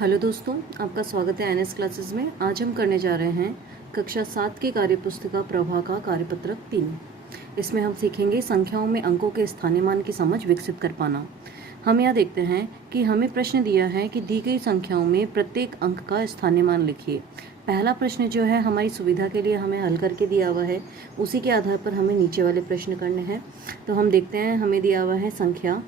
Hello दोस्तों, आपका स्वागत है एनएस क्लासेस में। आज हम करने जा रहे हैं कक्षा 7 की कार्यपुस्तिका प्रभा का कार्यपत्रक 3। इसमें हम सीखेंगे संख्याओं में अंकों के स्थानीय मान की समझ विकसित कर पाना। हम यहाँ देखते हैं कि हमें प्रश्न दिया है कि दी गई संख्याओं में प्रत्येक अंक का स्थानीय मान लिखिए। पहला प्रश्न जो है हमारी सुविधा के लिए हमें हल करके दिया हुआ है, उसी के आधार पर हमें नीचे वाले प्रश्न करने हैं। तो हम देखते हैं, हमें दिया हुआ है संख्या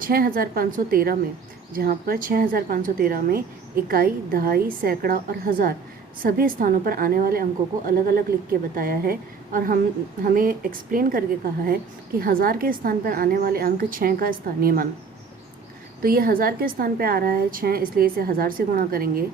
6513 में, जहाँ पर 6513 में इकाई, दहाई, सैकड़ा और हज़ार सभी स्थानों पर आने वाले अंकों को अलग अलग लिख के बताया है। और हमें एक्सप्लेन करके कहा है कि हज़ार के स्थान पर आने वाले अंक 6 का स्थानीय मान। तो ये हज़ार के स्थान पर आ रहा है 6, इसलिए इसे हज़ार से गुणा करेंगे,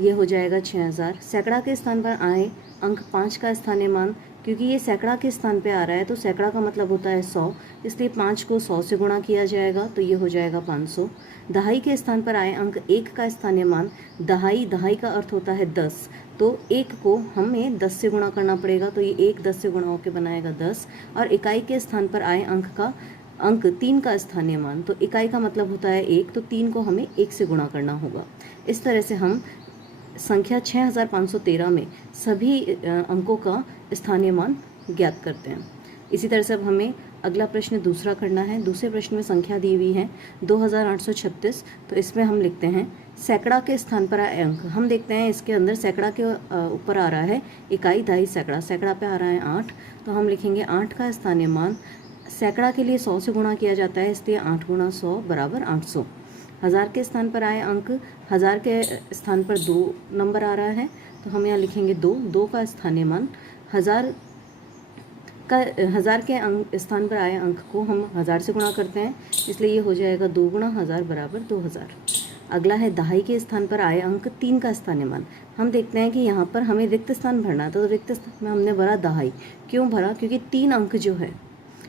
ये हो जाएगा 6000। सैकड़ा के स्थान पर आए अंक 5 का स्थानीय मान, क्योंकि ये सैकड़ा के स्थान पे आ रहा है तो सैकड़ा का मतलब होता है 100, इसलिए 5 को 100 से गुणा किया जाएगा, तो ये हो जाएगा 500। दहाई के स्थान पर आए अंक 1 का स्थानीय मान, दहाई का अर्थ होता है 10, तो 1 को हमें 10 से गुणा करना पड़ेगा, तो ये 1 10 से गुणा होकर बनाएगा 10। और इकाई के स्थान पर आए अंक 3 का स्थानीय मान, तो इकाई का मतलब होता है 1, तो 3 को हमें 1 से गुणा करना होगा। इस तरह से हम संख्या 6513 में सभी अंकों का स्थानीय मान ज्ञात करते हैं। इसी तरह से अब हमें अगला प्रश्न दूसरा करना है। दूसरे प्रश्न में संख्या दी हुई है 2836, तो इसमें हम लिखते हैं सैकड़ा के स्थान पर आए अंक। हम देखते हैं इसके अंदर सैकड़ा के ऊपर आ रहा है इकाई, दहाई, सैकड़ा। सैकड़ा पे आ रहा है 8, तो हम लिखेंगे 8 का स्थानीय मान। सैकड़ा के लिए 100 से गुणा किया जाता है, इसलिए 8 गुणा 100 बराबर 800। हज़ार के स्थान पर आए अंक, हज़ार के स्थान पर 2 नंबर आ रहा है, तो हम यहाँ लिखेंगे 2 का स्थानीय मान। हज़ार के स्थान पर आए अंक को हम 1000 से गुणा करते हैं, इसलिए ये हो जाएगा 2 गुणा 1000 बराबर 2000। अगला है दहाई के स्थान पर आए अंक 3 का स्थानीय मान। हम देखते हैं कि यहाँ पर हमें रिक्त स्थान भरना था, तो रिक्त स्थान में हमने भरा दहाई। क्यों भरा? क्योंकि 3 अंक जो है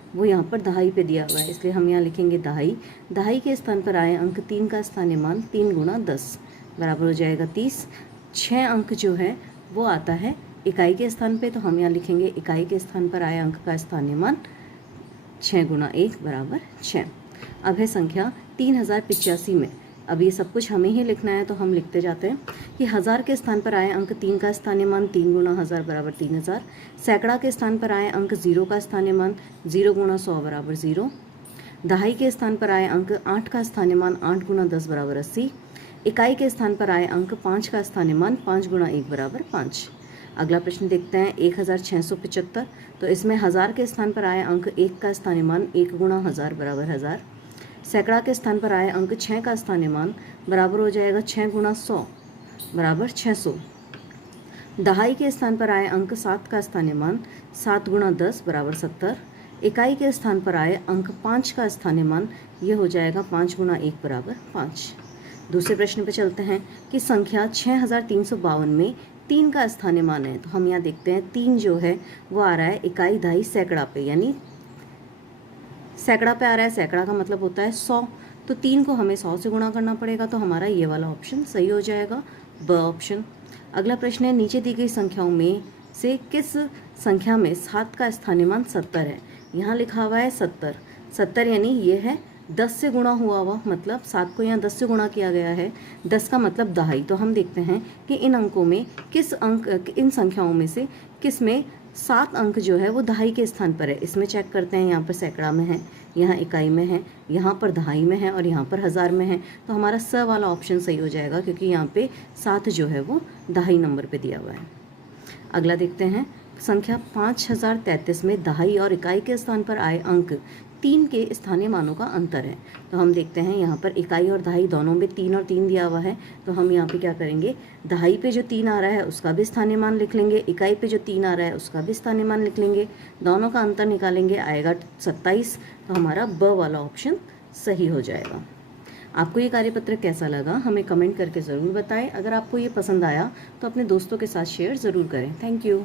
वो यहाँ पर दहाई पे दिया हुआ है, इसलिए हम यहाँ लिखेंगे दहाई। दहाई के स्थान पर आए अंक 3 का स्थानीय मान, 3 गुणा 10 बराबर हो जाएगा 30। 6 अंक जो है वो आता है इकाई के स्थान पे, तो हम यहाँ लिखेंगे इकाई के स्थान पर आए अंक का स्थानीय मान 6 गुणा 1 बराबर 6। अब है संख्या 3085 में। अब ये सब कुछ हमें ही लिखना है, तो हम लिखते जाते हैं कि हज़ार के स्थान पर आए अंक 3 का स्थानीय मान, 3 गुणा 1000 बराबर 3000। सैकड़ा के स्थान पर आए अंक 0 का स्थानीय मान, 0 गुणा 100 बराबर 0। दहाई के स्थान पर आए अंक 8 का स्थानीय मान, 8 गुणा 10 बराबर 80। इकाई के स्थान पर आए अंक 5 का स्थानीय मान, 5 गुणा 1 बराबर 5। अगला प्रश्न देखते हैं 1675, तो इसमें हज़ार के स्थान पर आए अंक 1 का स्थानीय मान, 1 गुणा 1000 बराबर 1000। सैकड़ा के स्थान पर आए अंक 6 का स्थानीय मान बराबर हो जाएगा 6 गुणा 100 बराबर 600। दहाई के स्थान पर आए अंक 7 का स्थानीय मान, 7 गुणा 10 बराबर 70। इकाई के स्थान पर आए अंक 5 का स्थानीय मान, ये हो जाएगा 5 गुणा 1 बराबर 5। दूसरे प्रश्न पर चलते हैं कि संख्या 6352 में 3 का स्थानीय मान है, तो हम यहाँ देखते हैं 3 जो है वो आ रहा है इकाई, दहाई, सैकड़ा पे, यानी सैकड़ा पे आ रहा है। सैकड़ा का मतलब होता है 100, तो 3 को हमें 100 से गुणा करना पड़ेगा, तो हमारा ये वाला ऑप्शन सही हो जाएगा, ब ऑप्शन। अगला प्रश्न है नीचे दी गई संख्याओं में से किस संख्या में 7 का स्थानीय मान 70 है। यहाँ लिखा हुआ है 70 यानी ये है 10 से गुणा हुआ, मतलब 7 को यहाँ 10 से गुणा किया गया है। 10 का मतलब दहाई। तो हम देखते हैं कि इन अंकों में इन संख्याओं में से किस में 7 अंक जो है वो दहाई के स्थान पर है। इसमें चेक करते हैं, यहाँ पर सैकड़ा में है, यहाँ इकाई में है, यहाँ पर दहाई में है और यहाँ पर हज़ार में है, तो हमारा स वाला ऑप्शन सही हो जाएगा, क्योंकि यहाँ पे 7 जो है वो दहाई नंबर पे दिया हुआ है। अगला देखते हैं संख्या 5033 में दहाई और इकाई के स्थान पर आए अंक 3 के स्थानीय मानों का अंतर है। तो हम देखते हैं यहाँ पर इकाई और दहाई दोनों में 3 और 3 दिया हुआ है, तो हम यहाँ पे क्या करेंगे, दहाई पे जो 3 आ रहा है उसका भी स्थानीय मान लिख लेंगे, इकाई पे जो 3 आ रहा है उसका भी स्थानीय मान लिख लेंगे, दोनों का अंतर निकालेंगे, आएगा 27। तो हमारा ब वाला ऑप्शन सही हो जाएगा। आपको ये कार्यपत्र कैसा लगा हमें कमेंट करके ज़रूर बताएं। अगर आपको ये पसंद आया तो अपने दोस्तों के साथ शेयर ज़रूर करें। Thank you.